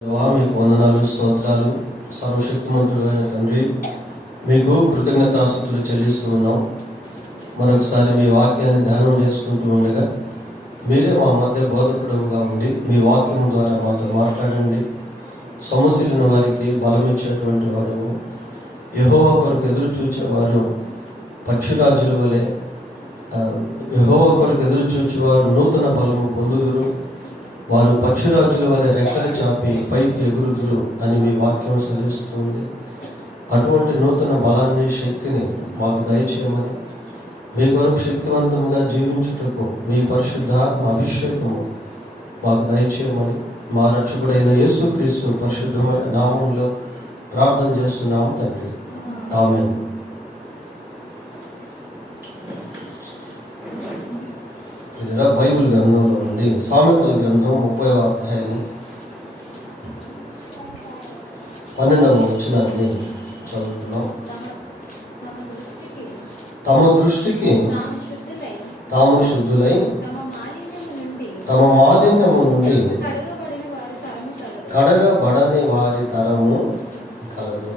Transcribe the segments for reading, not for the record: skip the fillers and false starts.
మీకు వందనాలు, స్తోత్రాలు. సర్వశక్తిమంతుడైన తండ్రి, మీకు కృతజ్ఞతాస్తుతులు చెల్లిస్తూ ఉన్నాం. మరొకసారి మీ వాక్యాన్ని ధ్యానం చేసుకుంటూ ఉండగా మీరే మా మధ్య బోధకుడుగా ఉండి మీ వాక్యం ద్వారా మాతో మాట్లాడండి. సమస్యలను వారికి బలమిచ్చేటువంటి వారు, యెహోవా కొరకు ఎదురు చూచేవారు పక్షిరాజుల వలె, యెహోవా కొరకు ఎదురు చూచేవారు నూతన బలము పొందుదురు, వారు పక్షిరాజుల వలె రెక్కలు చాపి పైకి ఎగురుదురు అని మీ వాక్యం సెలవిస్తుంది. అటువంటి నూతన బలాన్ని, శక్తిని మాకు దయచేయమని, మీ కొరకు శక్తివంతంగా జీవించుటకు మీ పరిశుద్ధాత్మ అభిషేకము మాకు దయచేయమని మా రక్షకుడైన యేసుక్రీస్తు పరిశుద్ధమైన నామంలో ప్రార్థన చేస్తున్నాము తండ్రి, ఆమేన్. బైబిల్ గ్రంథంలో నుండి సామెతల గ్రంథం 30వ అధ్యాయం 12వ వచనాన్ని చదువుతున్నాం. తమ దృష్టికి తాము శుద్ధులై తమ మాలిన్యము నుండి కడగబడని వారి తరము కలదు.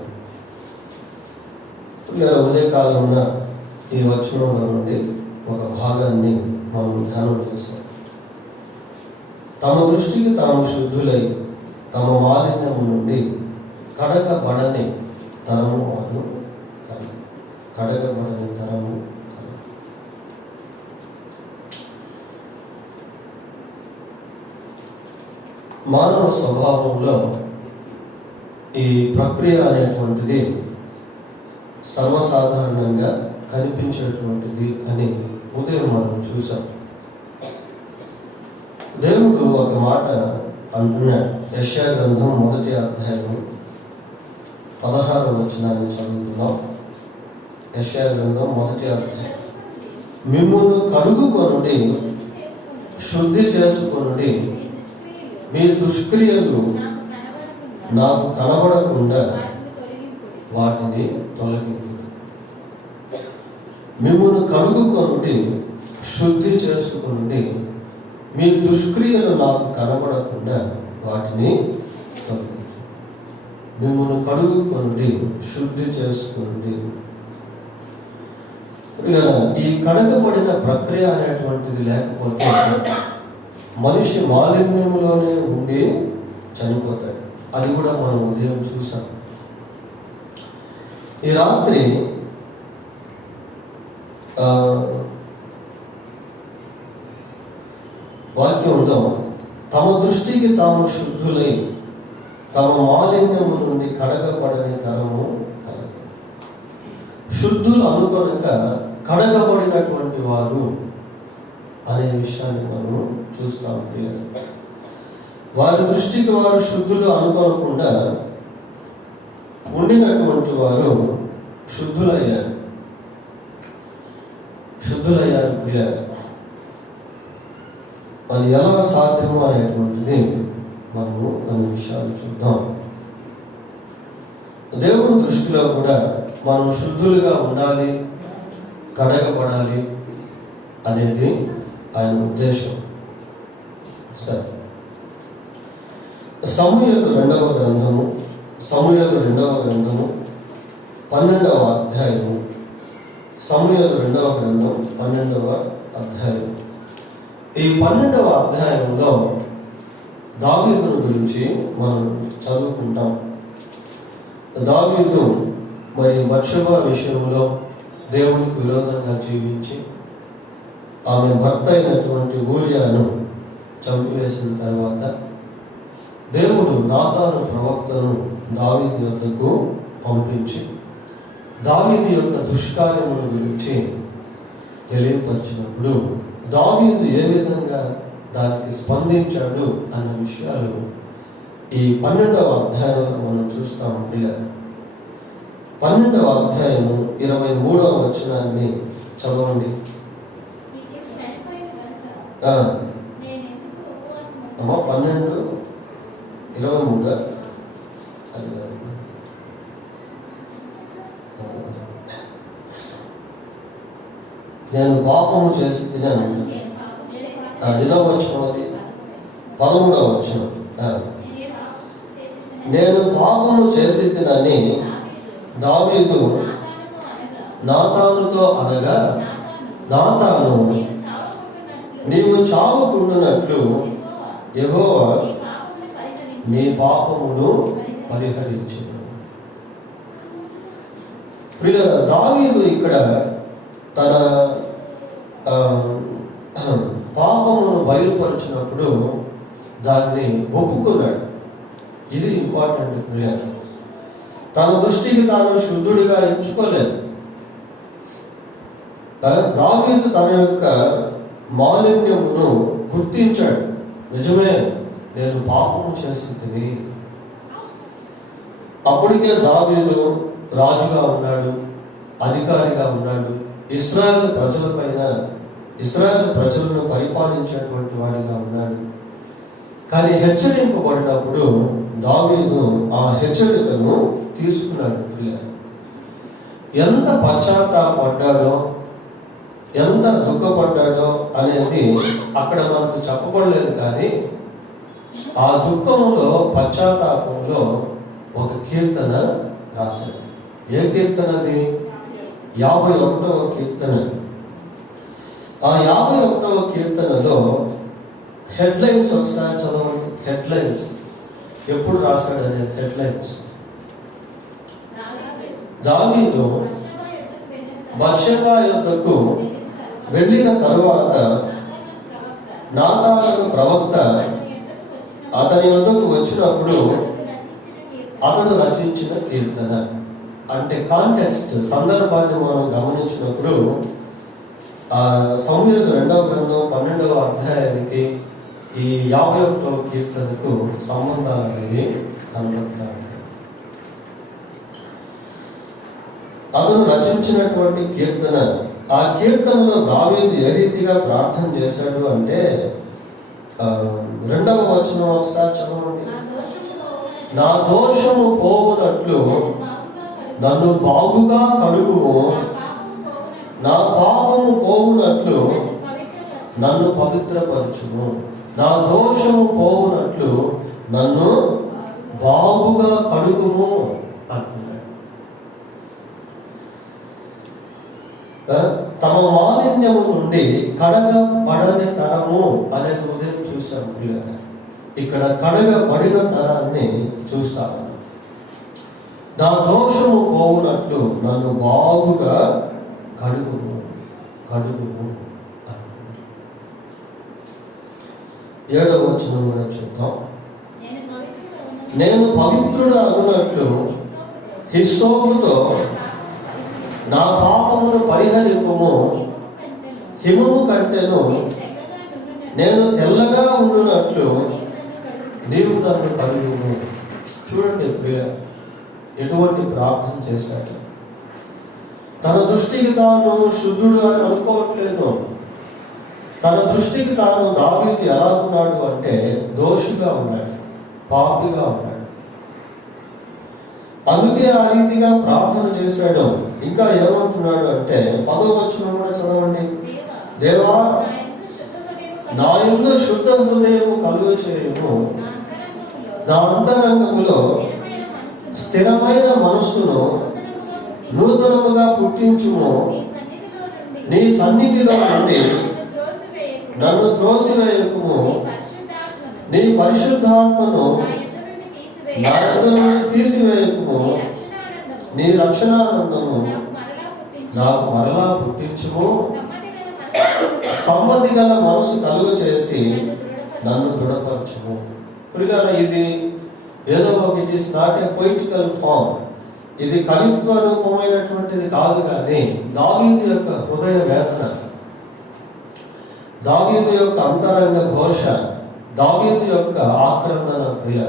ఉదయకాలమున ఈ వచనంలో నుండి ఒక భాగాన్ని మనం ధ్యానం చేస్తాం. తమ దృష్టికి తాము శుద్ధులై తమ మాలిన్యము నుండి కడగబడని తరము వారు కలదు. కడగబడని తరము కలదు. మానవ స్వభావంలో ఈ ప్రక్రియ అనేటువంటిది సర్వసాధారణంగా కనిపించేటువంటిది అని ఉదయం మనం చూసాం. దేవుడు ఒక మాట అంటున్నాడు. యెషయా గ్రంథం 1వ అధ్యాయం 16వ వచనాన్ని చదువుతున్నాం. యెషయా గ్రంథం 1వ అధ్యాయం. మిమ్మును కడుగుకొనుడి, శుద్ధి చేసుకొనుడి, మీ దుష్క్రియలు నాకు కనబడకుండా వాటిని తొలగించు. మిమ్మును కడుగుకొనుడి, శుద్ధి చేసుకొనుడి, మీ దుష్క్రియలు నాకు కనబడకుండా వాటిని తొలగించు. మిమ్మును కడుగుకొనుడి, శుద్ధి చేసుకొనుడి. ఈ కడగబడిన ప్రక్రియ అనేటువంటిది లేకపోతే మనిషి మాలిన్యంలోనే ఉండి చనిపోతాడు. అది కూడా మనం ఉదయం చూసాం. ఈ రాత్రి వాక్యం ఉందాం. తమ దృష్టికి తాము శుద్ధులై తమ మాలిన్యము నుండి కడగబడని తరము కలదు. శుద్ధులు అనుకొనక కడగబడినటువంటి వారు అనే విషయాన్ని మనం చూస్తాం. వారి దృష్టికి వారు శుద్ధులు అనుకోకుండా ఉండినటువంటి వారు శుద్ధులయ్యారు. ప్రియులారా, అది ఎలా సాధ్యము అనేటువంటిది మనము కొన్ని విషయాలు చూద్దాం. దేవుని దృష్టిలో కూడా మనం శుద్ధులుగా ఉండాలి, కడగబడాలి అనేది ఆయన ఉద్దేశం. సరే, సమూయేలు రెండవ గ్రంథము 12వ అధ్యాయము. సమూయేలు 2వ గ్రంథం 12వ అధ్యాయం. ఈ 12వ అధ్యాయంలో దావీదును గురించి మనం చదువుకుంటాం. దావీదు మరి బత్షెబా విషయంలో దేవునికి విరోధంగా జీవించి ఆమె భర్త అయినటువంటి ఊరియాను చంపివేసిన తర్వాత దేవుడు నాతాను ప్రవక్తను దావీదు యొద్దకు పంపించి దావీదు యొక్క దుష్కార్యముల గురించి తెలియపరిచినప్పుడు దావీదు ఏ విధంగా దానికి స్పందించాడు అన్న విషయాలు ఈ 12వ అధ్యాయంలో మనం చూస్తాం. ప్రియులారా, 12వ అధ్యాయము 23వ వచనాన్ని చదవండి. అమ్మా 12:23 నేను పాపము చేసి తిన్నాను. 13వ వచనం, అది 13వ వచనం. నేను పాపము చేసితినని దావీదు నాతానుతో అనగా, నాతాను నీవు చావకుండునట్లు యెహోవా నీ పాపమును పరిహరించును. ప్రియులారా, దావీదు ఇక్కడ తన పాపమును బయలుపరిచినప్పుడు దాన్ని ఒప్పుకున్నాడు. ఇది ఇంపార్టెంట్ ప్రియులారా. తన దృష్టికి తాను శుద్ధుడిగా ఎంచుకోలేదు. దావీదు తన యొక్క మాలిన్యమును గుర్తించాడు. నిజమే, నేను పాపము చేస్తుంది. అప్పటికే దావీదు రాజుగా ఉన్నాడు, అధికారిగా ఉన్నాడు, ఇశ్రాయేలు ప్రజలను పరిపాలించేటువంటి వాడిగా ఉన్నాడు. కానీ హెచ్చరింపబడినప్పుడు దావీదు ఆ హెచ్చరికను తీసుకున్నాడు. ఎంత పశ్చాత్తాపడ్డాడో, ఎంత దుఃఖపడ్డాడో అనేది అక్కడ మనకు చెప్పబడలేదు. కానీ ఆ దుఃఖంలో, పశ్చాత్తాపంలో ఒక కీర్తన రాశాడు. ఏ కీర్తనది? 51వ కీర్తన. ఆ 51వ కీర్తనలో హెడ్లైన్స్ ఒకసారి చదవండి. హెడ్లైన్స్ ఎప్పుడు రాశాడు అనే హెడ్లైన్స్. దావీదు బత్షెబా యొద్దకు వెళ్ళిన తరువాత నాతాను ప్రవక్త అతని వద్దకు వచ్చినప్పుడు అతడు రచించిన కీర్తన. అంటే కాంటెక్స్ట్, సందర్భాన్ని మనం గమనించినప్పుడు సమూయేలు 2వ గ్రంథం 12వ అధ్యాయానికి ఈ 51వ కీర్తనకు సంబంధాలు అనేవి కనబడతాయి. అతను రచించినటువంటి కీర్తన, ఆ కీర్తనలో దావీదు ఏ రీతిగా ప్రార్థన చేశాడు అంటే 2వ వచనం ఒకసారి చదవండి. నా దోషము పోవునట్లు నన్ను బాగుగా కడుగుము, నా పాపము పోవునట్లు నన్ను పవిత్రపరచుము. నా దోషము పోవునట్లు నన్ను బాగుగా కడుగుము అంటున్నాడు. తమ మాలిన్యము నుండి కడగబడని తరము అనేది ఉదయం చూసాం. ఇక్కడ కడగబడిన తరాన్ని చూస్తాను. నా దోషము పోవునట్లు నన్ను బాగుగా కడుగుము కడుగుము. 7వ వచనం కూడా చూద్దాం. నేను పవిత్రుడు అగునట్లు హిస్సోపుతో నా పాపమును పరిహరింపుము, హిమము కంటెను నేను తెల్లగా ఉండునట్లు నీవు నన్ను కడుగుము. చూడండి ప్రియ, ఎటువంటి ప్రార్థన చేశాడు. తన దృష్టికి తాను శుద్ధుడు అని అనుకోవట్లేదు. తన దృష్టికి తాను దావీదు ఎలా ఉన్నాడు అంటే దోషిగా ఉన్నాడు, పాపిగా ఉన్నాడు. అందుకే ఆ రీతిగా ప్రార్థన చేశాడు. ఇంకా ఏమంటున్నాడు అంటే 10వ వచనం కూడా చదవండి. దేవా, నా యందు శుద్ధ హృదయము కలుగ చేయుము, నా అంతరంగములో స్థిరమైన మనస్సును నూతనముగా పుట్టించుము. నీ సన్నిధిలో నుండి నన్ను త్రోసివేయకుము, నీ పరిశుద్ధాత్మను నా యొద్ద నుండి తీసివేయకుము. నీ రక్షణానందము నాకు మరలా పుట్టించుము. సమ్మతి గల మనసు కలుగ చేసి నన్ను దృఢపరచుము. ప్రియులారా, ఇది ఏదో ఒక it is not a poetical form. ఇది కవిత్వ రూపమైనటువంటిది కాదు. కానీ దావీదు యొక్క హృదయ వేదన, దావీదు యొక్క అంతరంగ ఘోష, దావీదు యొక్క ఆక్రందన. ప్రియ,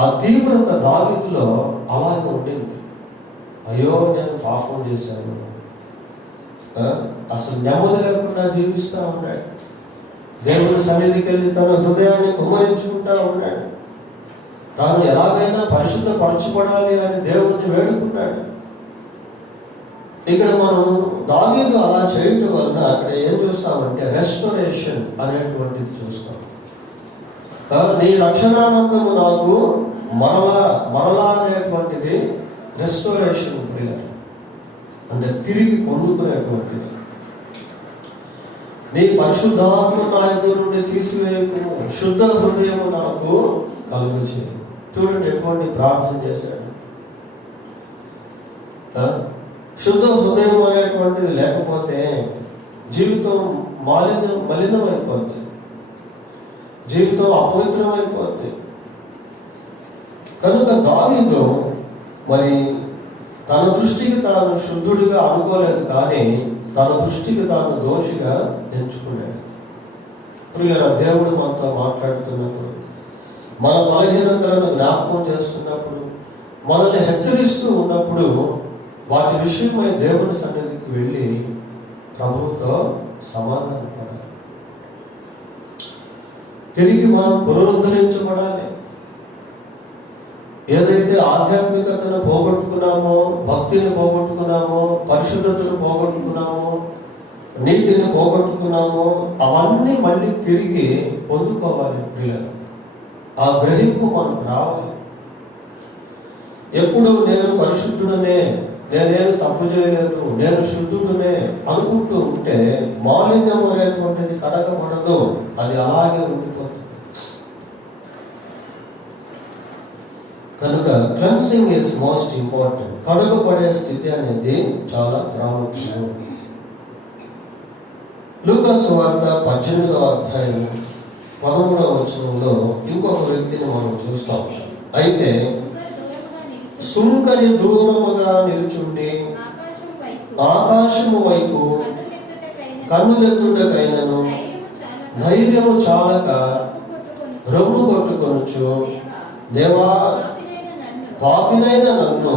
ఆ తీవ్రత దావీదులో అలాగే ఉండింది. అయ్యో, నేను పాపం చేశాను. అసలు నెమ్మది లేకుండా జీవిస్తూ ఉన్నాడు. దేవుని సన్నిధికి వెళ్ళి తన హృదయాన్ని కుమ్మరించుకుంటా ఉన్నాడు. తాను ఎలాగైనా పరిశుద్ధపరచబడాలి అని దేవుణ్ణి వేడుకున్నాడు. ఇక్కడ మనం దావీదు అలా చేయటం వలన అక్కడ ఏం చూస్తామంటే రెస్టోరేషన్ అనేటువంటిది చూస్తాం. నీ రక్షణానందము నాకు మరలా అనేటువంటిది రెస్టోరేషన్ అంటే తిరిగి పొందుకునేటువంటిది. నీ పరిశుద్ధాత్మ నా యొద్ద నుండి తీసివేయకుము, శుద్ధ హృదయము నాకు కలుగు చేయు. చూడండి ఎటువంటి ప్రార్థన చేశాడు. శుద్ధ హృదయం అనేటువంటిది లేకపోతే జీవితం మలినం అయిపోద్ది, జీవితం అపవిత్రం అయిపోద్ది. కనుక దావీదు మరి తన దృష్టికి తాను శుద్ధుడిగా అనుకోలేదు, కానీ తన దృష్టికి తాను దోషిగా ఎంచుకున్నాడు. ప్రియుల దేవుడు మనతో మాట్లాడుతున్నప్పుడు, మన బలహీనతలను జ్ఞాపకం చేస్తున్నప్పుడు, మనల్ని హెచ్చరిస్తూ ఉన్నప్పుడు వాటి విషయమై దేవుని సన్నిధికి వెళ్ళి ప్రభువుతో సమాధానపడాలి. తిరిగి మనం పునరుద్ధరించబడాలి. ఏదైతే ఆధ్యాత్మికతను పోగొట్టుకున్నామో, భక్తిని పోగొట్టుకున్నామో, పరిశుద్ధతను పోగొట్టుకున్నామో, నీతిని పోగొట్టుకున్నామో అవన్నీ మళ్ళీ తిరిగి పొందుకోవాలి. పిల్లలు ఆ గ్రహింపు మనకు రావాలి. ఎప్పుడు నేను పరిశుద్ధుడనే, నేనేమి తప్పు చేయలేదు, నేను శుద్ధుడనే అనుకుంటూ ఉంటే మాలిన్యం అనేటువంటిది కడగబడదు, అది అలాగే ఉండిపోతుంది. కనుక క్లెన్సింగ్ ఈజ్ మోస్ట్ ఇంపార్టెంట్. కడుగబడే స్థితి అనేది చాలా ప్రాముఖ్యం. లూకా సువార్త 18వ అధ్యాయం 13వ వచనంలో ఇంకొక వ్యక్తిని మనం చూస్తాం. అయితే సుంకరి దూరముగా నిలుచుండి ఆకాశము వైపు కన్నులెత్తుటకైనను ధైర్యము చాలక రొమ్ము కొట్టుకొనుచు, దేవా పాపినైన నన్ను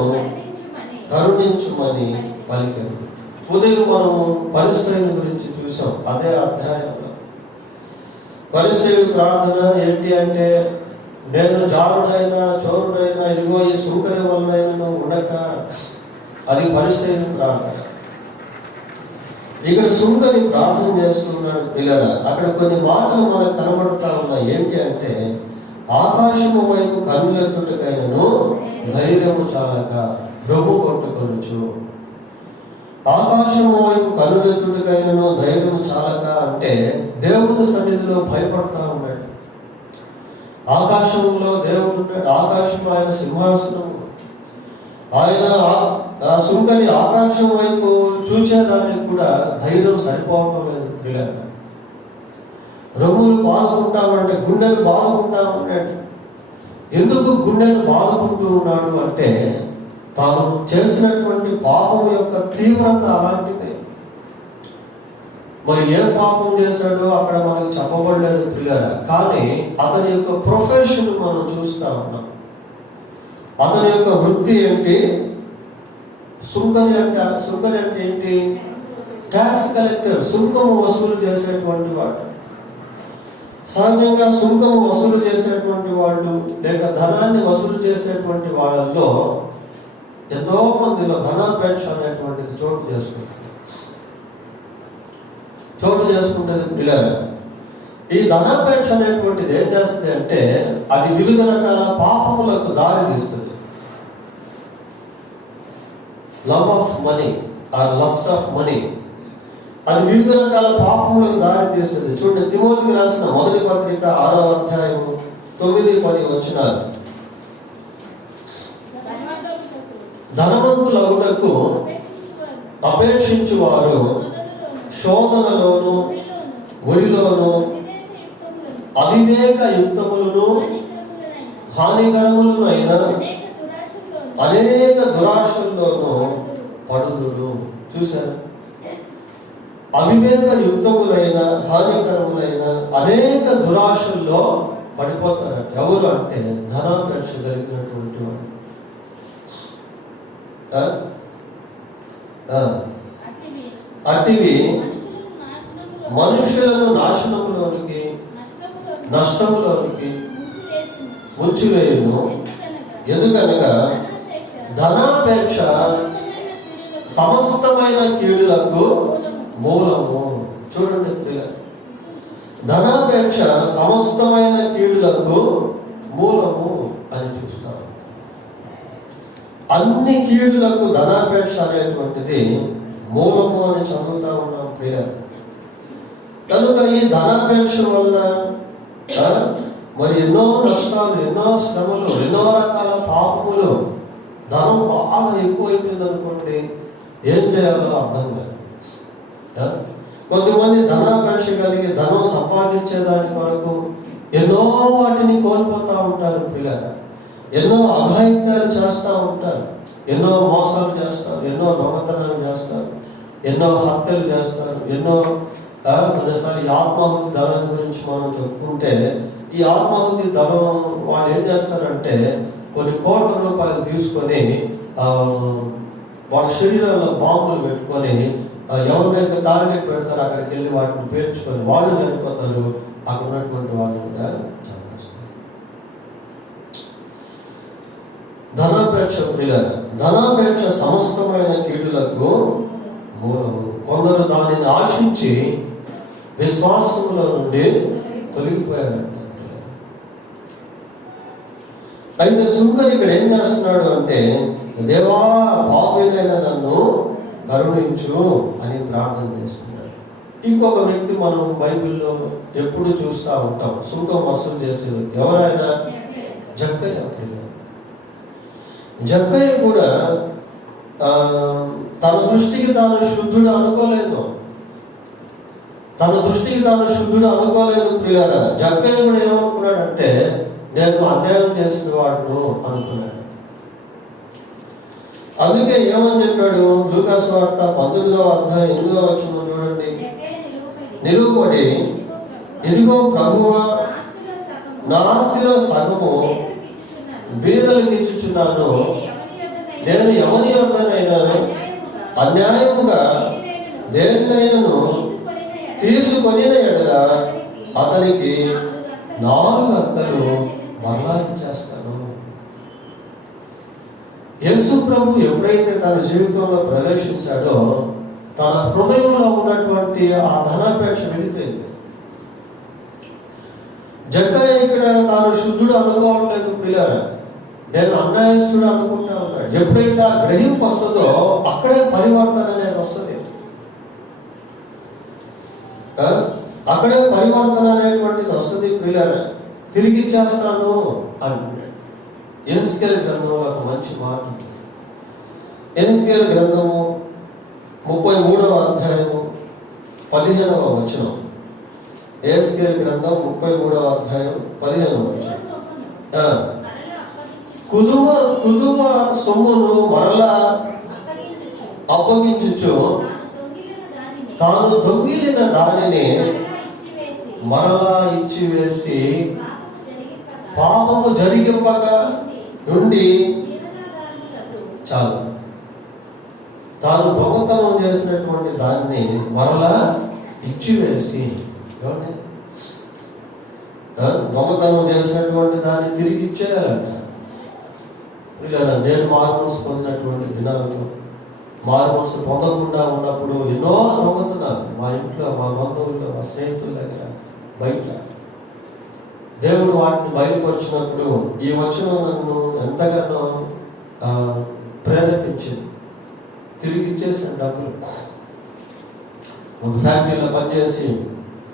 కరుణించుమని పలికాడు. ఉదయం మనం పరిసయ్యుల గురించి చూసాం. అదే అధ్యాయంలో పరిసయ్యుల ప్రార్థన ఏంటి అంటే, నేను జారుడైనా చోరుడైనా ఇదిగో ఈ సుంకరి వలనైనా ఉండక, అది పరిసయ్యుల ప్రార్థన. ఇక్కడ సుంకరి ప్రార్థన చేస్తున్నాడు. పిల్లల అక్కడ కొన్ని మాటలు మనకు కనబడుతూ ఉన్నాయి. ఏంటి అంటే, ఆకాశము వైపు కన్నులెత్తుటకైనను ధైర్యము చాలక రొమ్ము కొట్టుకొనుచు. ఆకాశము వైపు కన్నులెత్తుటకైనను ధైర్యము చాలక అంటే దేవుని సన్నిధిలో భయపడతా ఉన్నాడు. ఆకాశంలో దేవుడు ఉన్నాడు, ఆకాశంలో ఆయన సింహాసనం. ఆయన ఆ సుంకరి ఆకాశం వైపు చూచేదానికి కూడా ధైర్యం సరిపోవడం లేదు. పిల్లలు రొమ్ములు బాదుకుంటామంటే, గుండెలు బాదుకుంటా ఉన్నాడు. ఎందుకు గుండెలు బాదుకుంటూ ఉన్నాడు అంటే, తాను చేసినటువంటి పాపం యొక్క తీవ్రత అలాంటిదే. మరి ఏ పాపం చేశాడో అక్కడ మనకు చెప్పబడలేదు పిల్లల, కానీ అతని యొక్క ప్రొఫెషన్ మనం చూస్తా ఉన్నాం. అతని యొక్క వృత్తి ఏంటి? సుంకరి అంటే ఏంటి? ట్యాక్స్ కలెక్టర్, సుంకము వసూలు చేసేటువంటి వాడు. సహజంగా సుంకము వసూలు చేసేటువంటి వాళ్ళు లేక ధనాన్ని వసూలు చేసేటువంటి వాళ్ళల్లో ఎంతో మందిలో ధనాపేక్ష అనేటువంటిది చోటు చేసుకుంటుంది పిల్లలు. ఈ ధనాపేక్ష అనేటువంటిది ఏం చేస్తుంది అంటే, అది వివిధ రకాల పాపములకు దారి తీస్తుంది. Love of money are lust of money, అది వివిధ రకాల పాపములకు దారి తీస్తుంది. చూడండి, తిమోతికి రాసిన మొదటి పత్రిక 6వ అధ్యాయం 9-10 వచనాలు. ధనవంతులగుటకు అపేక్షించువారు శోధనలోను ఉరిలోను అవివేక యుక్తములను హానికరములను అయిన అనేక దురాశల్లోనూ పడుదురు. చూశారు? అవివేక యుక్తములైన హానికరములైన అనేక దురాశల్లో పడిపోతారు. ఎవరు అంటే ధనాపేక్ష కలిగినటువంటి వాడు. అట్టివి మనుషులను నాశనములోనికి నష్టములోనికి ముంచివేయును. ఎందుకనగా ధనాపేక్ష సమస్తమైన కీడులకు మూలము. చూడండి, ధనాపేక్ష సమస్తమైన కీడులకు మూలము అని చూస్తారు. అన్ని కీడులకు ధనాపేక్ష అనేటువంటిది మూలము అని చదువుతా ఉన్నాం ప్రియ. కనుక ఈ ధనాపేక్ష వలన మరి ఎన్నో నష్టాలు, ఎన్నో శ్రమలు, ఎన్నో రకాల పాపములు, ధనం బాగా ఎక్కువైపోయింది అనుకోండి, ఏం చేయాలో అర్థం కాదు. కొంతమంది ధనాపేక్ష కలిగి ధనం సంపాదించేదాని కొరకు ఎన్నో వాటిని కోల్పోతూ ఉంటారు పిల్లలు. ఎన్నో అఘాయిత్యాలు చేస్తూ ఉంటారు, ఎన్నో మోసాలు చేస్తారు, ఎన్నో దొంగతనాలు చేస్తారు, ఎన్నో హత్యలు చేస్తారు, ఎన్నో కొన్నిసార్లు ఈ ఆత్మాహుతి దళం గురించి మనం చెప్పుకుంటే, ఈ ఆత్మాహుతి దళం వాళ్ళు ఏం చేస్తారంటే కొన్ని కోట్ల రూపాయలు తీసుకొని వాళ్ళ శరీరంలో బాంబులు పెట్టుకొని ఎవరినైతే టార్గెట్ పెడతారో అక్కడికి వెళ్ళి వాటిని పేర్చుకొని వాళ్ళు చనిపోతారు, అక్కడ ఉన్నటువంటి వాళ్ళు కూడా చంపేస్తారు. ధనాపేక్ష ప్రియులారా, ధనాపేక్ష సమస్తమైన కీడులకు మూలము. కొందరు దానిని ఆశించి విశ్వాసముల నుండి తొలగిపోయారంట. అయితే సుంకర్ ఇక్కడ ఏం చేస్తున్నాడు అంటే, దేవా పాపినైన నన్ను కరుణించు అని ప్రార్థన చేస్తున్నాడు. ఇంకొక వ్యక్తి మనం బైబిల్లో ఎప్పుడు చూస్తూ ఉంటాం, సుంకం వసూలు చేసే వ్యక్తి ఎవరైనా జక్కయ్య. జక్కయ్య కూడా తన దృష్టికి తాను శుద్ధుడు అనుకోలేదు. ప్రియారా. జక్కయ్య కూడా ఏమనుకున్నాడంటే, నేను అన్యాయం చేసిన వాడును అనుకున్నాడు. అందుకే ఏమని చెప్పాడు, లూకా సువార్త 19వ అధ్యాయం 8వ వచనం చూడండి. నిలువబడి, ఇదిగో ప్రభువా, నా ఆస్తిలో సగము బీదలకు ఇచ్చుచున్నాను. నేను ఎవరి యొద్దనైనా అన్యాయముగా దేనినైనాను తీసుకొని ఎడల అతనికి 4 అంతలు మరలా ఇచ్చేస్తాను. యేసు ప్రభు ఎప్పుడైతే తన జీవితంలో ప్రవేశించాడో, తన హృదయంలో ఉన్నటువంటి ఆ ధనాపేక్ష వెళ్ళిపోయింది. జక్కయ్య ఇక్కడ తాను శుద్ధుడు అనుకోవట్లేదు ప్రియారా, నేను అన్యాయస్తుడు అనుకుంటా ఉన్నాడు. ఎప్పుడైతే ఆ గ్రహింపు వస్తుందో అక్కడే పరివర్తన అనేది వస్తుంది. అక్కడే పరివర్తన అనేటువంటిది వస్తుంది ప్రియారా. తిరిగి ఇచ్చేస్తాను అంటున్నాడు. యెహెజ్కేలు గ్రంథంలో ఒక మంచి మాట. యెహెజ్కేలు గ్రంథము 33వ అధ్యాయము 15వ వచనం. యెహెజ్కేలు గ్రంథం 33వ అధ్యాయం 15వ వచనం. కుదువ సొమ్మును మరలా అప్పగించుచు తాను దొంగిలిన దానిని మరలా ఇచ్చివేసి పాపము జరిగింపక నుండి చాలు. తాను దొంగతనం చేసినటువంటి దాన్ని మరలా ఇచ్చివేసి, దొంగతనం చేసినటువంటి దాన్ని తిరిగి ఇచ్చేయాలంట. నేను మారుమనసు పొందినటువంటి దినాలు, మారుమనసు పొందకుండా ఉన్నప్పుడు ఎన్నో దొంగతనాలు మా ఇంట్లో, మా బంధువుల్లో, మా స్నేహితుల దగ్గర, బయట. దేవుడు వాటిని బయలుపరిచినప్పుడు ఈ వచనం నన్ను ఎంతగానో ప్రేరేపించింది. తిరిగి ఇచ్చేసాను డబ్బులు. ఒక ఫ్యాక్టరీలో పనిచేసి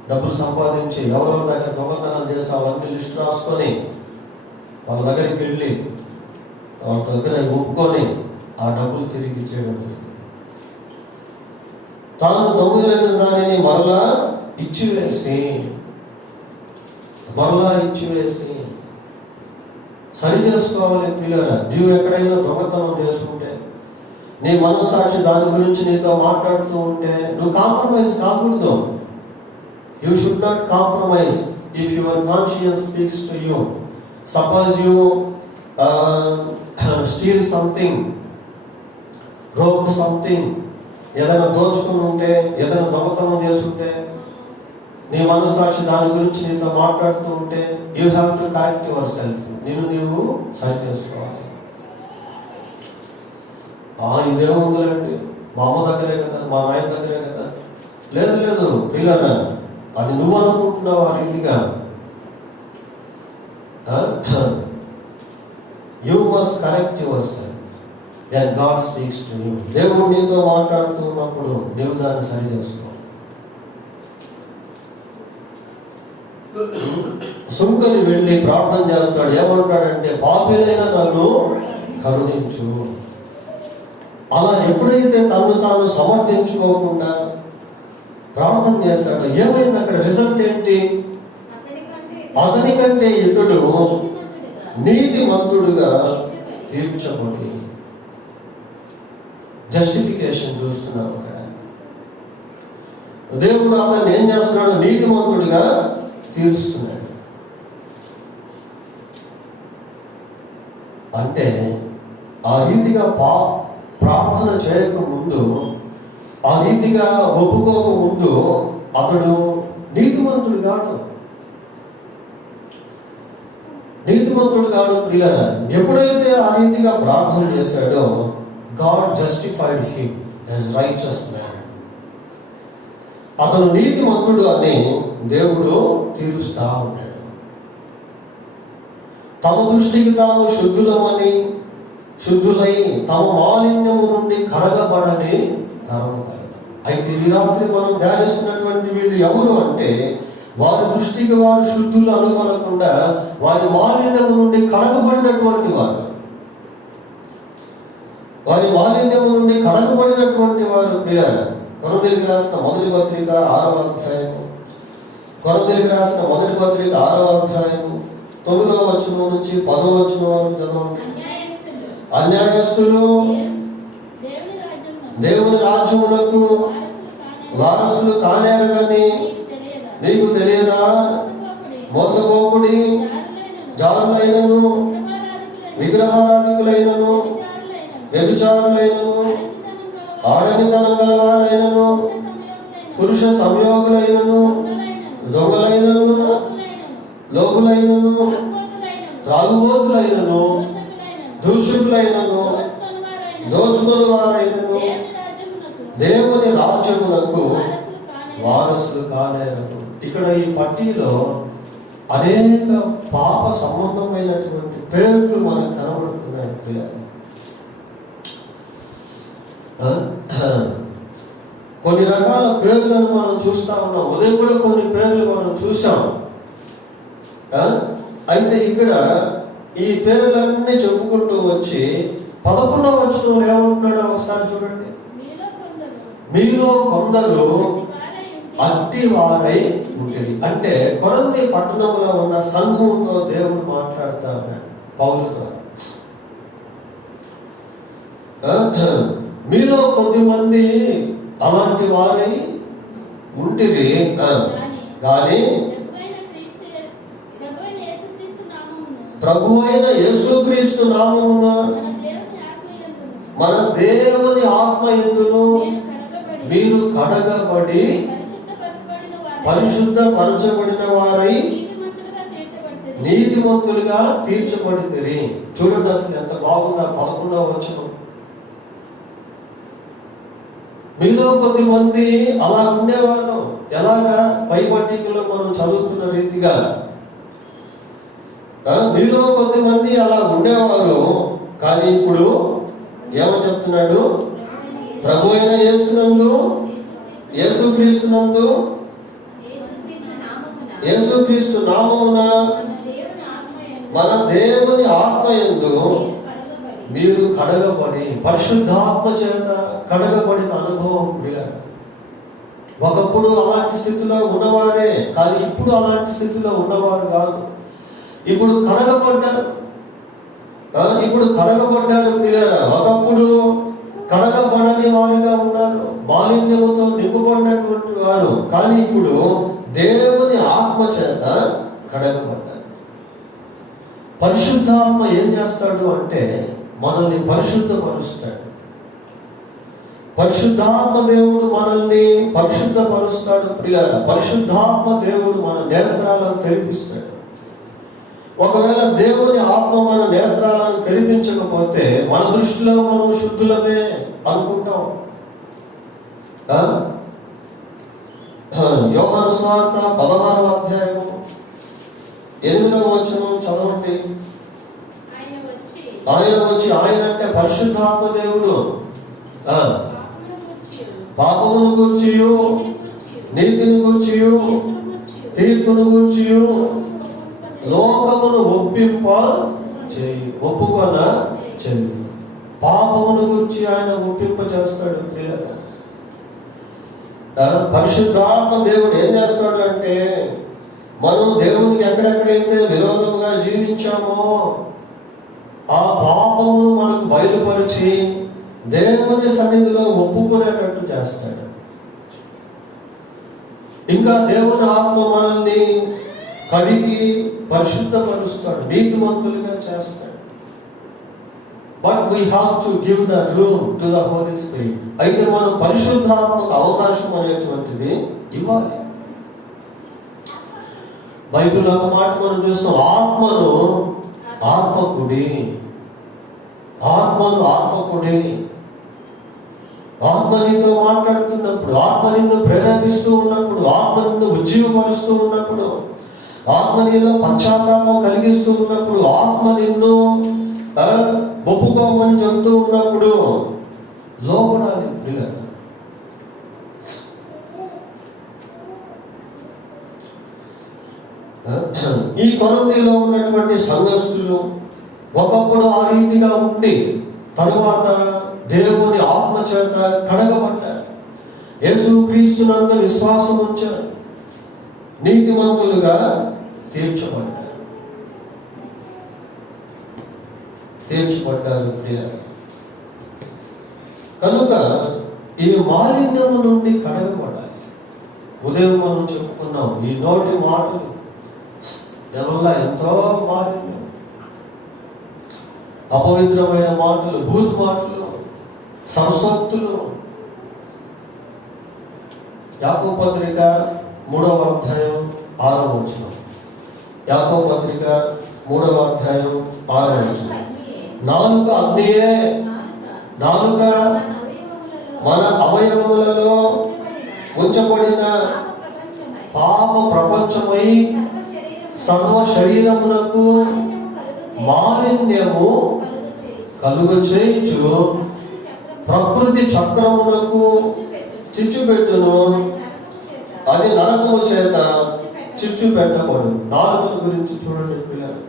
డబ్బులు సంపాదించి ఎవరెవరి దగ్గర దొంగతనాలు చేసి అవన్నీ లిస్ట్ రాసుకొని వాళ్ళ దగ్గరికి వెళ్ళి వాళ్ళ దగ్గర ఒప్పుకొని ఆ డబ్బులు తిరిగి ఇచ్చేయడం. తాను దొంగలిన దానిని మరలా ఇచ్చివేసి సరి చేసుకోవాలి పిల్లరా. నువ్వు ఎక్కడైనా దొంగతనం చేసుకుంటే, నీ మనస్సాక్షి దాని గురించి నీతో మాట్లాడుతూ ఉంటే, నువ్వు కాంప్రమైజ్ కాకూడదు. You should not compromise if your conscience speaks to you. Suppose you steel something, robe something, ఏదైనా దోచుకుని ఉంటే, ఏదైనా దొంగతనం చేసుకుంటే, నీ మనస్సాక్షి దాని గురించి నీతో మాట్లాడుతూ ఉంటే, you have to correct your self. నీవు సరి చేసుకోవాలి. ఇదేముందండి, మా అమ్మ దగ్గరే కదా, మా నాయన దగ్గరే కదా. లేదు పిల్లరా, అది నువ్వు అనుకుంటున్నావు ఆ రీతిగా. You must correct yourself then God speaks to you. దేవుడు నీతో మాట్లాడుతూ ఉన్నప్పుడు నీవు దాన్ని సరి చేసుకో. సుంకరి వెళ్ళి ప్రార్థన చేస్తాడు. ఏమంటాడంటే, పాపిలైన నన్ను కరుణించు. అలా ఎప్పుడైతే తను తాను సమర్థించుకోకుండా ప్రార్థన చేస్తాడో ఏమైంది? అక్కడ రిజల్ట్ ఏంటి? అతని కంటే ఇతడు నీతిమంతుడుగా తీర్చబడి. జస్టిఫికేషన్ చూస్తున్నాం అక్కడ. దేవుడు అతన్ని ఏం చేస్తున్నాడు? నీతిమంతుడిగా తీరుస్తున్నాడు. అంటే ఆ రీతిగా ప్రార్థన చేయక ముందు, ఆ రీతిగా ఒప్పుకోక ముందు అతడు నీతిమంతుడు కాడు. ప్రియులారా, ఎప్పుడైతే ఆ రీతిగా ప్రార్థన చేశాడో God justified him as righteous man. అతను నీతిమంతుడు అని దేవుడు తీరుస్తా ఉన్నాడు. తమ దృష్టికి తాము శుద్ధులై తమ మాలిన్యము నుండి కడగబడని తరము కలదు. అయితే ఈ రాత్రి మనం ధ్యానిస్తున్నటువంటి వీళ్ళు ఎవరు అంటే, వారి దృష్టికి వారు శుద్ధులు అనుకోనకుండా వారి మాలిన్యము నుండి కడగబడినటువంటి వారు. ప్రియులారా, కొరింథీయులకు రాసిన మొదటి పత్రిక 6వ అధ్యాయము, 9వ వచనం నుంచి 10వ వచనం వరకు చదవండి. అన్యాయస్తులు దేవుని రాజ్యమునకు వారసులు కానేరని నీకు తెలియదా? మోసపోకుడి, జారులైనను, విగ్రహారాధికులైనను, వ్యభిచారులైనను, ఆడనితనం గలవారైనను, పురుష సంయోగులైనను, దొంగలైనను, లోకులైనను, త్రాగుబోతులైనను, దూషకులైనను, దోచుకుని వారైనను దేవుని రాజ్యమునకు వారసులు కానేరను. ఇక్కడ ఈ పట్టీలో అనేక పాప సంబంధమైనటువంటి పేర్లు మనకు కనబడుతున్నాయి. కొన్ని రకాల పేర్లను మనం చూస్తా ఉన్నాం. ఉదయం కూడా కొన్ని పేర్లు మనం చూసాం. అయితే ఇక్కడ ఈ పేర్లన్నీ చెప్పుకుంటూ వచ్చి 11వ వచనంలో ఏమంటున్నాడో ఒకసారి చూడండి. మీలో కొందరు అట్టి వారై ఉంటుంది. అంటే కొరింథీ పట్టణంలో ఉన్న సంఘంతో దేవుడు మాట్లాడుతా ఉన్నాడు పౌలుతో. మీలో కొద్దిమంది అలాంటి వారై ఉంటుంది, కానీ ప్రభు అయిన యేసుక్రీస్తు నామమున మన దేవుని ఆత్మ యందును మీరు కడగబడి పరిశుద్ధపరచబడిన వారై నీతిమంతులుగా తీర్చబడితిరి. చూడండి అసలు ఎంత బాగుందా 11వ వచనం. మీలో కొద్దిమంది అలా ఉండేవారు. ఎలాగా? పై పట్టికలో మనం చదువుకున్న రీతిగా మీలో కొద్దిమంది అలా ఉండేవారు, కానీ ఇప్పుడు ఏమని చెప్తున్నాడు? ప్రభు అయిన యేసుక్రీస్తు నామమున మన దేవుని ఆత్మయందు మీరు కడగబడి, పరిశుద్ధాత్మ చేత కడగబడిన అనుభవం. ఒకప్పుడు అలాంటి స్థితిలో ఉన్నవారే, కానీ ఇప్పుడు అలాంటి స్థితిలో ఉన్నవారు కాదు. ఇప్పుడు కడగబడ్డారు. పిల్లరా, ఒకప్పుడు కడగబడని వారుగా ఉన్నారు, మాలిన్యముతో నింపబడినటువంటి వారు, కానీ ఇప్పుడు దేవుని ఆత్మ చేత కడగబడ్డారు. పరిశుద్ధాత్మ ఏం చేస్తాడు అంటే మనల్ని పరిశుద్ధపరుస్తాడు. పరిశుద్ధాత్మ దేవుడు మనల్ని పరిశుద్ధపరుస్తాడు. ప్రియులారా, పరిశుద్ధాత్మ దేవుడు మన నేత్రాలను తెరిపిస్తాడు. ఒకవేళ దేవుని ఆత్మ మన నేత్రాలను తెరిపించకపోతే మన దృష్టిలో మనం శుద్ధులమే అనుకుంటాం. యోహాను సువార్త 16వ అధ్యాయము 8వ వచనం చదవండి. ఆయన వచ్చి, ఆయన అంటే పరిశుద్ధాత్మ దేవుడు, పాపమును గూర్చియు నీతిని గూర్చియు తీర్పును గూర్చియు లోకమును ఒప్పింప చేయి, ఒప్పుకొన చేయి. పాపమును గురించి ఆయన ఒప్పింప చేస్తాడు. పరిశుద్ధాత్మ దేవుడు ఏం చేస్తాడు అంటే, మనం దేవునికి ఎక్కడెక్కడైతే విరోధంగా జీవించామో ఆ పాపమును మనకు బయలుపరిచి దేవుని సన్నిధిలో ఒప్పుకునేటట్టు చేస్తాడు. ఇంకా దేవుని ఆత్మ మనల్ని కడిగి పరిశుద్ధపరుస్తాడు, నీతిమంతులుగా చేస్తాడు. But we have to give the room to the Holy Spirit. అయితే మనం పరిశుద్ధాత్మకు అవకాశం అనేటువంటిది ఇవ్వాలి. బైబిల్ ఒక మాట మనం చూస్తాం, ఆత్మను ఆత్మకుడి, ఆత్మను ఆత్మకుడి. ఆత్మ నీతో మాట్లాడుతున్నప్పుడు, ఆత్మ నిన్ను ప్రేరేపిస్తూ ఉన్నప్పుడు, ఆత్మ నిన్ను ఉజ్జీవపరుస్తూ ఉన్నప్పుడు, ఆత్మ నీలో పశ్చాత్తాపం కలిగిస్తూ ఉన్నప్పుడు, ఆత్మ నిన్ను ఒప్పుకోమని చెబుతూ ఉన్నప్పుడు లోపడాలి. ఈ కొరంథీలో ఉన్నటువంటి సంఘస్థులు ఒకప్పుడు ఆ రీతిగా ఉండి తరువాత దేవుని ఆత్మ చేత కడగబడ్డారు, యేసుక్రీస్తునందు విశ్వాసం ఉంచారు, నీతిమంతులుగా తీర్చబడ్డారు. కనుక ఈ మాలిన్యము నుండి కడగబడాలి. ఉదయం మనం చెప్పుకున్నాం, ఈ నోటి మాటలు ఎవరిలా ఎంతో మాలిన్యం, అపవిత్రమైన మాటలు, భూత్ మాటలు, సంసక్తులు. యాకోబు పత్రిక 3వ అధ్యాయం 6వ వచనం. యాకోబు పత్రిక 3వ అధ్యాయం 6వ వచనం. నాలుక అగ్నియే, నాలుక మన అవయవములలో ఉంచబడిన పాప ప్రపంచమై సర్వ శరీరమునకు మాలిన్యము కలుగ చేయించు ప్రకృతి చక్రమునకు చిచ్చు పెట్టును, అది నరకము చేత చిచ్చు పెట్టబడు. నాలుకల గురించి చూడండి పిల్లలు.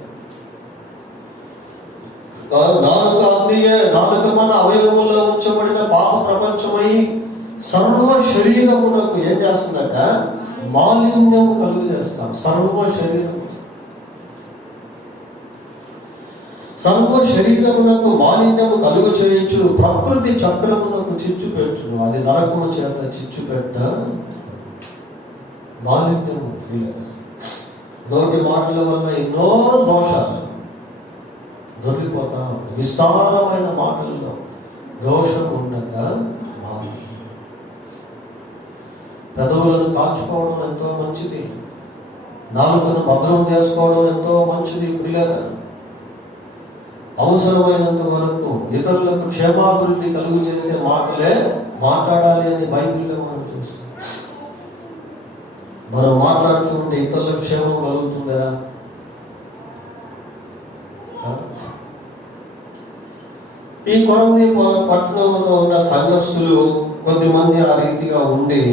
నాలుక అగ్నియే, నాలుక మన అవయవంలో ఉంచబడిన పాప ప్రపంచమై సర్వ శరీరమునకు ఏం చేస్తుందట? మాలిన్యము కలుగు చేస్తాం. సర్వ శరీరమునకు మాలిన్యము కలుగు చేయొచ్చు, ప్రకృతి చక్రమునకు చిచ్చు పెట్టును, అది నరకము చేత చిచ్చు పెట్ట మాలిన్యము. నోటి మాటల వల్ల ఎన్నో దోషాలు దొరికిపోతాం. విస్తారమైన మాటల్లో దోషం ఉండక పెదవులను కాల్చుకోవడం ఎంతో మంచిది, నాలుకను భద్రం చేసుకోవడం ఎంతో మంచిది. ప్రియులారా, అవసరమైనంత వరకు ఇతరులకు క్షేమాభివృద్ధి కలుగు చేసే మాటలే మాట్లాడాలి అని బైబిల్లో మనం చూస్తాం. మనం మాట్లాడుతూ ఉంటే ఇతరులకు క్షేమం కలుగుతుందా? ఈ కొరంథీ పట్టణంలో ఉన్న సంఘస్థులు కొద్దిమంది ఆ రీతిగా ఉండి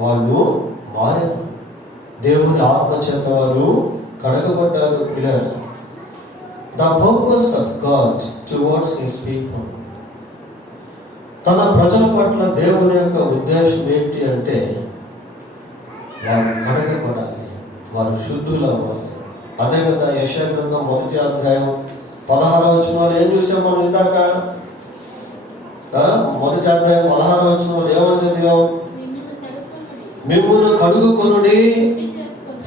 వాళ్ళు మారారు. దేవుని ఆత్మ చేత వారు కడగబడ్డారు. పిల్లలు, the purpose of God towards his people, తన ప్రజల పట్ల దేవుని యొక్క ఉద్దేశం ఏంటి అంటే వారు కడగబడాలి, వారు శుద్ధులు అవ్వాలి. అదే కదా యెషయా గ్రంథం 1వ అధ్యాయం 16వ వచనంలో ఏం చూసాం మనం ఇందాక? 1వ అధ్యాయం 16వ వచనంలో ఏమని చదివాం? మిమ్మును కడుగుకొనుడి,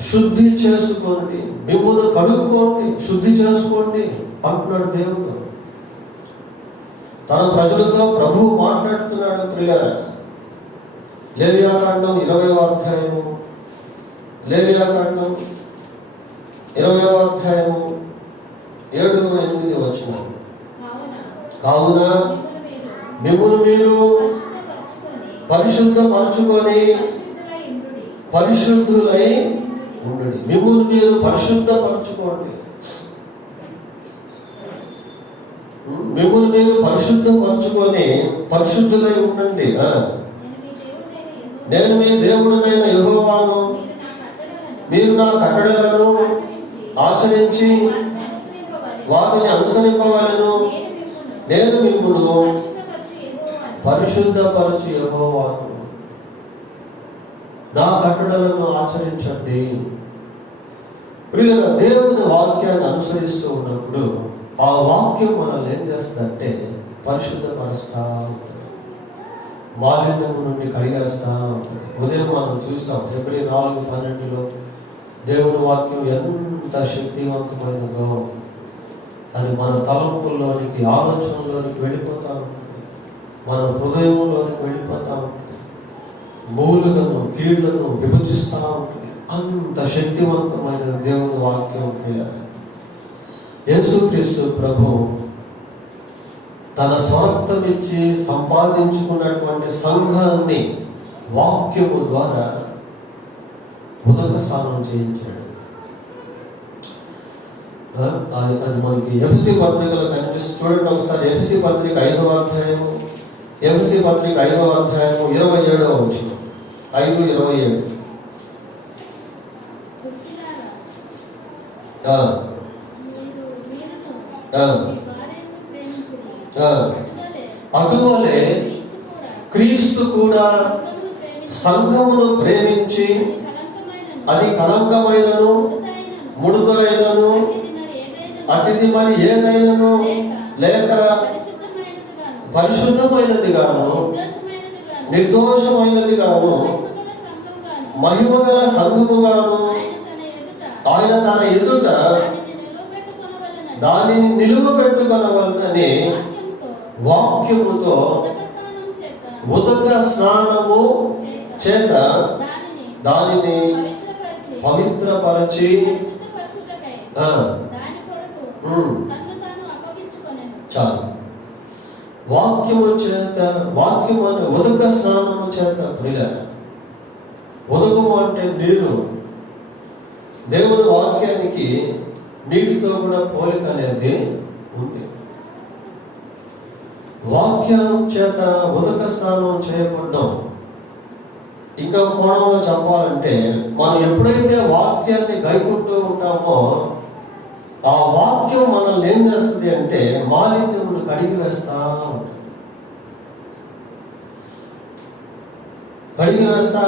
శుద్ధి చేసుకోండి. మిమ్మును కడుక్కోండి, శుద్ధి చేసుకోండి అంటున్నాడు దేవుడు. తన ప్రజలతో ప్రభువు మాట్లాడుతున్నాడు. ప్రియులారా, లేవియాకాండం 20వ అధ్యాయము, లేవియాకాండం 20వ అధ్యాయము 7-8 వచనాలు. కావున మిమ్మును మీరు పరిశుద్ధపరచుకొని పరిశుద్ధులై ఉండండి. మిమ్మల్ని మీరు పరిశుద్ధపరచుకోండి. మిమ్మల్ని మీరు పరిశుద్ధపరచుకొని పరిశుద్ధులై ఉండండి. నేను మీ దేవుడినైన యెహోవాను, మీరు నా కట్టడలను ఆచరించి వాటిని అనుసరింపవలెను. నేను మిమ్మల్ని పరిశుద్ధపరచు యెహోవాను. నా కట్టడలను ఆచరించండి. ప్రియులారా, దేవుని వాక్యాన్ని అనుసరిస్తూ ఉన్నప్పుడు ఆ వాక్యం మనల్ని ఏం చేస్తుందంటే పరిశుద్ధపరుస్తా ఉంటుంది, మాలిన్యము నుండి కడిగేస్తా ఉంటుంది. ఉదయం మనం చూస్తాం ఫిబ్రవరి 4:12 దేవుని వాక్యం ఎంత శక్తివంతమైనదో అది మన తలంపుల్లోనికి, ఆలోచనలోనికి వెళ్ళిపోతా ఉంటుంది, మన హృదయంలోనికి వెళ్ళిపోతా ఉంటుంది, మూలులను కీళ్లను విభజిస్తూ ఉంటుంది. అంత శక్తివంతమైన దేవుని వాక్యం. యేసుక్రీస్తు ప్రభు తన స్వార్థం ఇచ్చి సంపాదించుకున్నటువంటి సంఘాన్ని వాక్యము ద్వారా ఉదక స్నానం చేయించాడు. అది మనకి ఎఫెసీ పత్రికలో కనిపిస్తుంది. చూడండి ఒకసారి, ఎఫెసీ పత్రిక 5వ అధ్యాయము, ఎఫెసీ పత్రిక 5వ అధ్యాయము 27వ వచనం, 5:27. అటువలే క్రీస్తు కూడా సంఘమును ప్రేమించి అది కలంకమైనను ముడుదైనను అతిది మరి ఏదైనను లేక పరిశుద్ధమైనదిగాను నిర్దోషమైనదిగాను మహిమగల సంఘముగాను ఆయన తన ఎదుట దానిని నిలువబెట్టుకొనవలనని వాక్యముతో ఉదక స్నానము చేత దానిని పవిత్రపరచి చాలు. వాక్యము చేత, వాక్యము అనే ఉదక స్నానము చేత. ఉదకము అంటే నీరు. దేవుని వాక్యానికి నీటితో కూడా పోలిక అనేది ఉంది. వాక్యం చేత ఉదక స్నానం చేయబడ్డాం. ఇంకా కోణంలో చెప్పాలంటే, మనం ఎప్పుడైతే వాక్యాన్ని గైకుంటూ ఉంటామో ఆ వాక్యం మనల్ని ఏం చేస్తుంది అంటే మాలిన్యమును కడిగి వేస్తా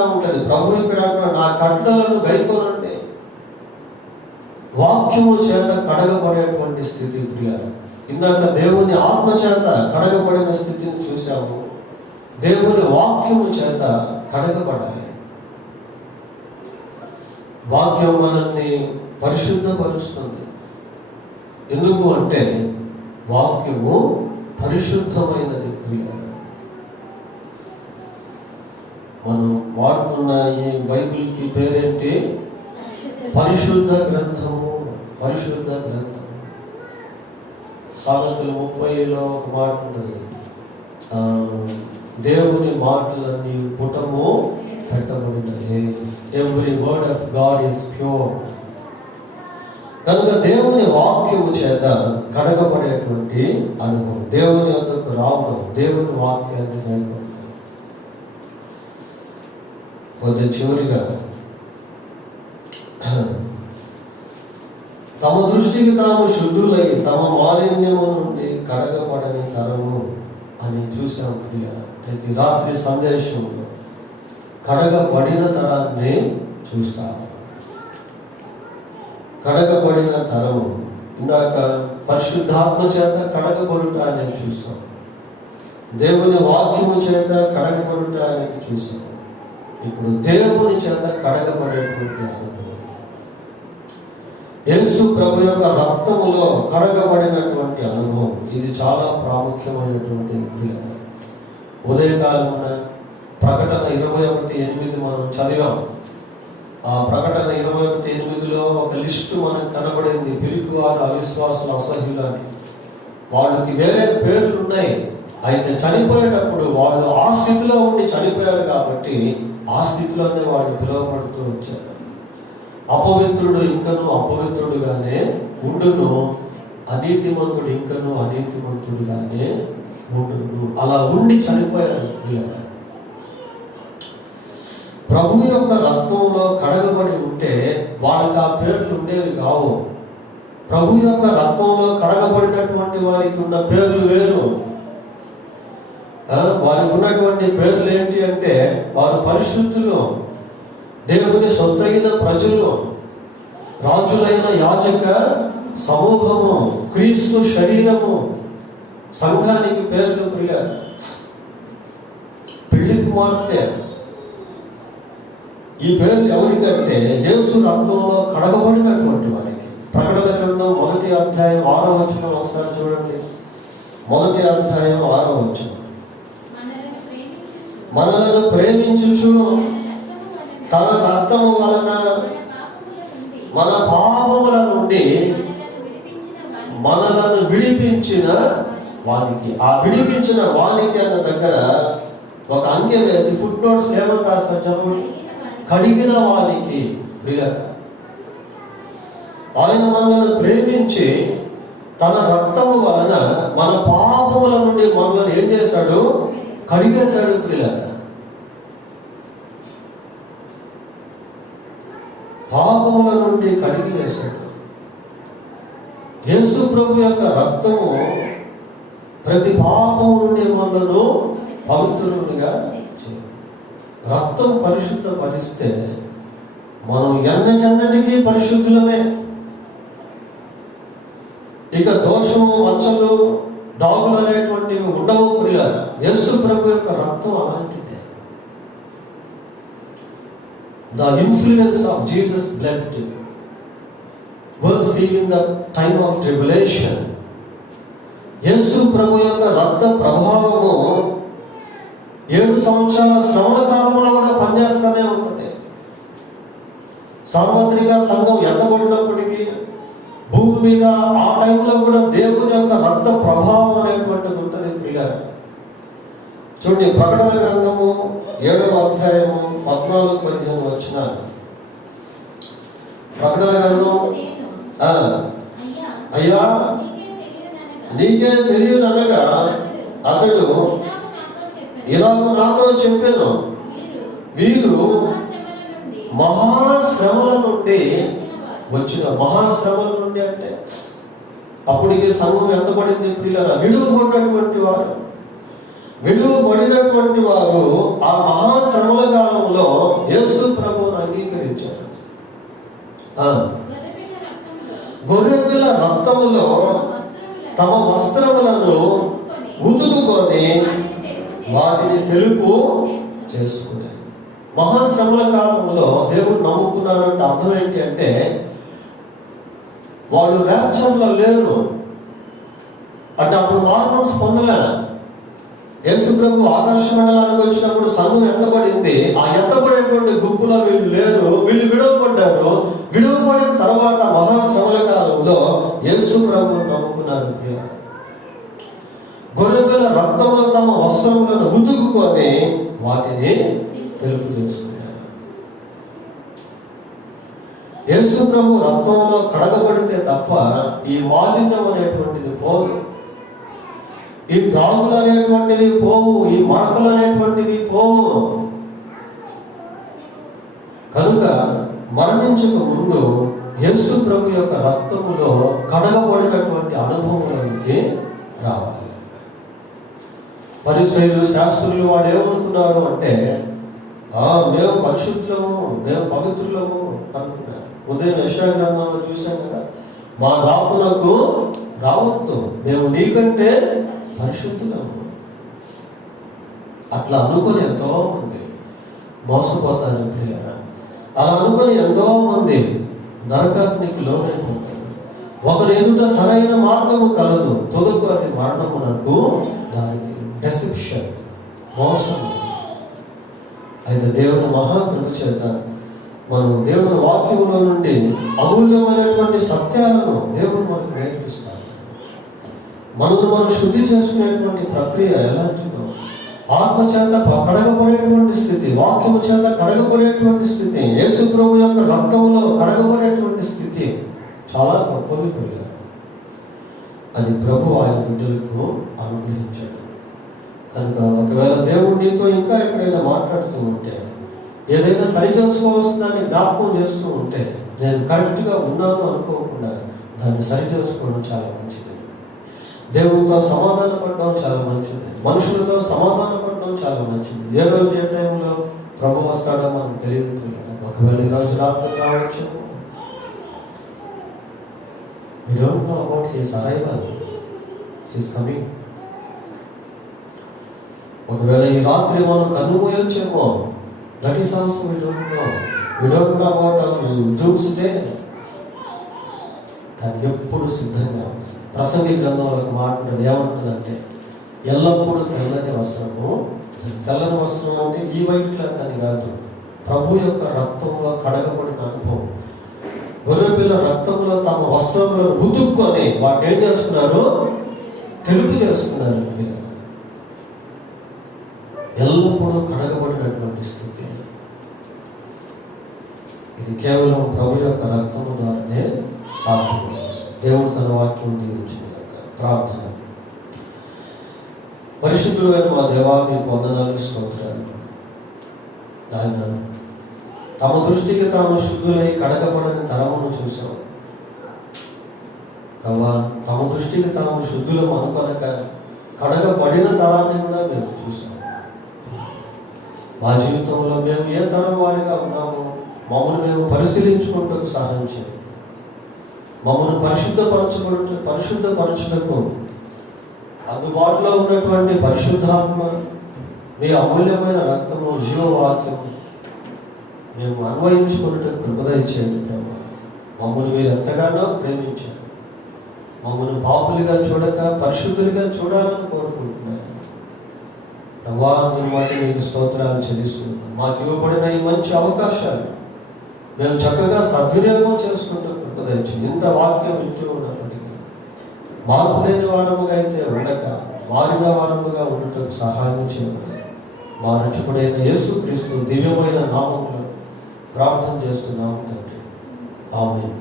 ఉంటుంది. ప్రభు ఇక్కడ నా కట్టడలను గైకోనండి. వాక్యము చేత కడగబడేటువంటి స్థితి. ప్రియులారా, ఇందాక దేవుని ఆత్మ చేత కడగబడిన స్థితిని చూసాము. దేవుని వాక్యము చేత కడగబడాలి. వాక్యం మనల్ని పరిశుద్ధపరుస్తుంది. ఎందుకు అంటే వాక్యము పరిశుద్ధమైనది. మనం వాడుతున్న ఈ బైబిల్కి పేరేంటి? పరిశుద్ధ గ్రంథము. పరిశుద్ధ గ్రంథం. సామెతలు 30లో ఒక మాట ఉంటుంది, దేవుని మాటలన్నీ పుటము పెట్టబడినది. Every word of God is pure. కనుక దేవుని వాక్యము చేత కడగబడేటువంటి అనుభవం, దేవుని యొద్దకు రావడం, దేవుని వాక్యాన్ని కనుగొనడం. కొద్ది చివరిగా తమ దృష్టికి తాము శుద్ధులై తమ మాలిన్యము నుండి కడగబడని తరము అని చూసాం. ప్రియ, అయితే రాత్రి సందేశంలో కడగబడిన తరాన్ని చూస్తాము. కడగబడిన తరము, ఇందాక పరిశుద్ధాత్మ చేత కడగబడుట అనేది చూస్తాం, దేవుని వాక్యము చేత కడగబడుట అనేది చూస్తాం. ఇప్పుడు దేవుని చేత కడగబడేటువంటి అనుభవం, యేసు ప్రభు యొక్క రక్తములో కడగబడినటువంటి అనుభవం, ఇది చాలా ప్రాముఖ్యమైనటువంటి క్రియ. ఉదయకాలమున ప్రకటన 21:8 మనం చదివాం. ఆ ప్రకటన 21:8లో ఒక లిస్టు మనకు కనబడింది. పిరికివారు, అవిశ్వాసులు, అసహ్యులు అని. వాళ్ళకి వేరే పేర్లు ఉన్నాయి. అయితే చనిపోయేటప్పుడు వాళ్ళు ఆ స్థితిలో ఉండి చనిపోయారు కాబట్టి ఆ స్థితిలోనే వాడు పిలువబడుతూ వచ్చాడు. అపవిత్రుడు ఇంకను అపవిత్రుడుగానే ఉండును, అనీతిమంతుడు ఇంకను అనీతిమంతుడుగానే ఉండును. అలా ఉండి చనిపోయారు. ప్రభు యొక్క రక్తంలో కడగబడి ఉంటే వాళ్ళకి ఆ పేర్లు ఉండేవి కావు. ప్రభు యొక్క రక్తంలో కడగబడినటువంటి వారికి ఉన్న పేర్లు వేరు. వారికి ఉన్నటువంటి పేర్లు ఏంటి అంటే, వారు పరిశుద్ధులు, దేవుని సొత్తైన ప్రజలు, రాజులైన యాజక సమూహము, క్రీస్తు శరీరము, సంఘానికి పేర్లు ప్రియ. పెళ్లి కుమార్తె. ఈ పేర్లు ఎవరికంటే యేసు రక్తంలో కడగబడినటువంటి వారికి. ప్రకటన గ్రంథం 1వ అధ్యాయం 6వ వచనం ఒకసారి చూడండి. 1వ అధ్యాయం 6వ వచనం. మనలను ప్రేమించుచు తన రక్తము వలన మన పాపముల నుండి మనలను విడిపించిన వానికి. ఆ విడిపించిన వానికి అన్న దగ్గర ఒక అంకె వేసి ఫుట్ నోట్స్ ఏమని రాస్తారు చదవండి. కడిగిన వానికి. ఆయన మనల్ని ప్రేమించి తన రక్తము వలన మన పాపముల నుండి మనల్ని ఏం చేశాడు? కడిగేశాడు. పాపముల నుండి కడిగి వేశాడు. యేసు ప్రభు యొక్క రక్తము ప్రతి పాపము నుండి మనలను పవిత్రులుగా. రక్తం పరిశుద్ధపరిస్తే మనం ఎన్నటన్నిటికీ పరిశుద్ధులమే. ఇక దోషము, మచ్చలు, దాగులు అనేటువంటివి ఉండవు ప్రియులారా. యేసు ప్రభు యొక్క రక్తం అలాంటిదే. The influence of Jesus' blood works even in the time of tribulation. యేసు ప్రభు యొక్క రక్త ప్రభావము 7 సంవత్సరాల శ్రమణ కాలంలో కూడా పనిచేస్తూనే ఉంటుంది. సార్వత్రిక సంఘం ఎత్తబడినప్పటికీ భూమి మీద ఆ టైంలో కూడా దేవుని యొక్క రక్త ప్రభావం అనేటువంటిది ఉంటుంది ప్రియ. చూడండి, ప్రకటన గ్రంథము 7వ అధ్యాయము 14-15 వచనాలు. ప్రకటన గ్రంథం. అయ్యా నీకే తెలియననగా అతడు ఇలాగ నాతో చెప్పాను, వీరు మహాశ్రమల నుండి వచ్చిన. మహాశ్రమల నుండి అంటే అప్పటికి సంఘం ఎంత పడింది ప్రియులారా? విడువబడినటువంటి వారు ఆ మహాశ్రమల కాలంలో యేసు ప్రభువును అంగీకరించారు. గొర్రెపిల్ల రక్తములో తమ వస్త్రములను ఉతుకుకొని వాటిని తెలుపు చేసుకునే. మహాశ్రమల కాలంలో దేవుడు నమ్ముకున్నారంటే అర్థం ఏంటి అంటే, వాళ్ళు ర్యాప్చర్లో లేరు అంటే అప్పుడు నార్మల్స్ పొందలే. యేసు ప్రభు ఆదర్శ మండలానికి వచ్చినప్పుడు సంఘం ఎత్తబడింది. ఆ ఎత్తబడేటువంటి గుంపులో వీళ్ళు లేరు, వీళ్ళు విడవబడ్డారు. విడవబడిన తర్వాత మహాశ్రమల కాలంలో యేసు ప్రభు నమ్ముకున్నారు. గొర్రెపిల్ల రక్తంలో తమ వస్త్రములను ఉతుకుకొని వాటిని తెలుపు చేసుకున్నారు. యేసు ప్రభు రక్తంలో కడగబడితే తప్ప ఈ మాలిన్యం అనేటువంటిది పోదు, ఈ దాగులు అనేటువంటివి పోవు, ఈ మార్కలు అనేటువంటివి పోవు. కనుక మరణించక ముందు యేసు ప్రభు యొక్క రక్తములో కడగబడినటువంటి అనుభవంలోకి రావాలి. పరిసయ్యులు, శాస్త్రులు వాడు ఏమనుకున్నారు అంటే, మేము పరిశుద్ధులము, మేము పవిత్రులము అనుకున్నారు. ఉదయం యెషయా గ్రంథంలో చూసాం కదా, మా దాపునకు రావద్దు, మేము నీకంటే పరిశుద్ధులము. అట్లా అనుకుని ఎంతో మంది మోసపోతారు ప్రియులారా. అలా అనుకుని ఎంతో మంది నరకాగ్నికి లోనైపోతారు. ఒకరు ఎదుట సరైన మార్గము కలదు, తొలుకు అది మరణమునకు దారి. డెసెప్షన్, మోసం. అయితే దేవుని మహాకృప చేత మనం దేవుని వాక్యంలో నుండి అమూల్యమైనటువంటి సత్యాలను దేవుడు మనకు నేర్పిస్తాడు. మనల్ని మనం శుద్ధి చేసుకునేటువంటి ప్రక్రియ ఎలాంటిదో, ఆత్మ చేత కడగబడేటువంటి స్థితి, వాక్యము చేత కడగబడేటువంటి స్థితి, యేసు ప్రభు యొక్క రక్తంలో కడగబడేటువంటి స్థితి చాలా గొప్పవి ప్రియులారా. అది ప్రభు ఆయన బిడ్డలకు అనుగ్రహించాడు. కనుక ఒకవేళ దేవుడు నీతో ఇంకా ఎక్కడైనా మాట్లాడుతూ ఉంటే, ఏదైనా సరి చేసుకోవాల్సిందాన్ని జ్ఞాపకం చేస్తూ ఉంటే, నేను కరెక్ట్గా ఉన్నాను అనుకోకుండా దాన్ని సరి చేసుకోవడం చాలా మంచిది. దేవుడితో సమాధాన పడడం చాలా మంచిది. మనుషులతో సమాధాన పడడం చాలా మంచిది. ఏ రోజు ఏ టైంలో ప్రభు వస్తాడో మనకు తెలియదు. ఒకవేళ ఈరోజు రాత్రి రావచ్చు. We don't know about his arrival. He's coming. ఒకవేళ ఈ రాత్రి మనం కనుమోయొచ్చేమో. That is also we don't know. We don't know about our doomsday. కానీ ఎప్పుడు సిద్ధంగా ప్రసంగి గ్రంథంలో ఒక మాట ఉంటుంది. ఏమంటుందంటే, ఎల్లప్పుడూ తెల్లని వస్త్రము. తెల్లని వస్త్రం అంటే ఈ వైట్ క్లాత్ అని కాదు, ప్రభు యొక్క రక్తంలో కడగబడిన అనుభవం. గొర్రెపిల్ల రక్తంలో తమ వస్త్రంలో ఉతుక్కొని వాటిని ఏం చేసుకున్నారు? తెలుపు చేసుకున్నారు. ఎల్లప్పుడూ కడగబడినటువంటి స్థితి. ఇది కేవలం ప్రభు యొక్క రక్తము ద్వారానే సాధ్యం. దేవుడు తన వాక్యం దీవించిన ప్రార్థన. పరిశుద్ధులైన మా దేవా, మీకు వందనాలు, స్తోత్రాలు. ఆయన తమ దృష్టికి తాము శుద్ధులై కడగబడని తరమును చూసాం ప్రభా. తమ దృష్టికి తాము శుద్ధులము అనుకొనక కడగబడిన తరాన్ని కూడా మేము చూసాం. మా జీవితంలో మేము ఏ తరం వారిగా ఉన్నామో మమ్మల్ని మేము పరిశీలించుకుంటూ సహాయం చేయండి. మమ్మల్ని పరిశుద్ధపరచుటకు అందుబాటులో ఉన్నటువంటి పరిశుద్ధాత్మ, మీ అమూల్యమైన రక్తము, జీవవాక్యము మేము అన్వయించుకున్నట్టు కృపదయ చేయండి ప్రభు. మమ్మల్ని మీరు ఎంతగానో ప్రేమించారు. మమ్మల్ని పాపులుగా చూడక పరిశుద్ధులుగా చూడాలని కోరుకుంటున్నారు ప్రభా. అందుని బట్టి మీకు స్తోత్రాలు చెల్లిస్తున్నాం. మాకు ఇవ్వబడిన ఈ మంచి అవకాశాలు మేము చక్కగా సద్వినియోగం చేసుకుంటూ కృపదయ చేయండి. ఇంత వాక్యం వింటూ ఉన్నప్పటికీ మార్పు లేని వారముగా అయితే ఉండక మారిన వారముగా ఉండటకు సహాయం చేయండి. మా రక్షకుడైన యేసుక్రీస్తు దివ్యమైన నామములో ప్రార్థన చేస్తున్నాము తండ్రి. ఆమేన్.